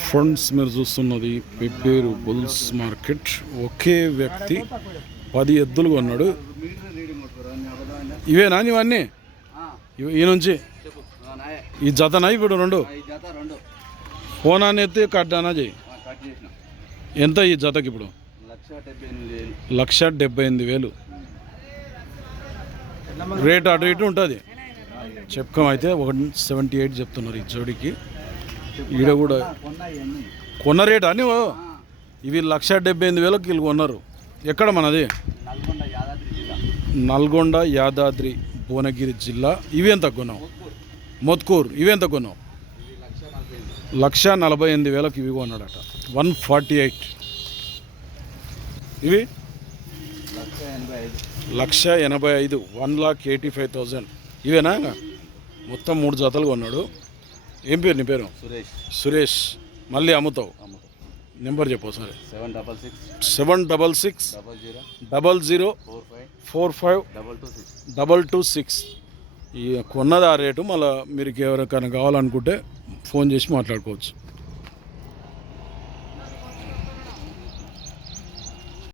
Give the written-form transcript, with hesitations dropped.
Friends మీరు చూస్తున్నది Pebbair bulls market. ఒకే వ్యక్తి 10 ఎద్దులు కొన్నాడు. ఇవేనా ఇవన్నీ? ఈ నుంచి ఈ జతనా ఇప్పుడు రెండు ఫోన్ అని ఎత్తి కట్టానా చెయ్యి. ఎంత ఈ జతకి ఇప్పుడు? 1,78,000. రేట్ అటు ఇటు ఉంటుంది. చెప్పుకోం అయితే 178 చెప్తున్నారు ఈ జోడికి. ఈడ కూడా కొన్న రేట్ అని ఇవి 1,78,000 వీళ్ళు కొన్నారు. ఎక్కడ మనది? నల్గొండ యాదాద్రి భువనగిరి జిల్లా. ఇవి ఎంత కొన్నావు? మొత్కూరు. ఇవి ఎంత కొన్నావు? 1,48,000 ఇవి కొన్నాడట. 148. ఇవి 1,85,000. 1,85,000. ఇవేనా? మొత్తం 3 జతలు కొన్నాడు. ఏం పేరు నీ పేరు? సురేష్. మళ్ళీ అమ్ముతావు? నెంబర్ చెప్పు సరే. 766 00 45 226. ఈ కొన్నది ఆ రేటు. మళ్ళీ మీరు ఎవరికైనా కావాలనుకుంటే ఫోన్ చేసి మాట్లాడుకోవచ్చు.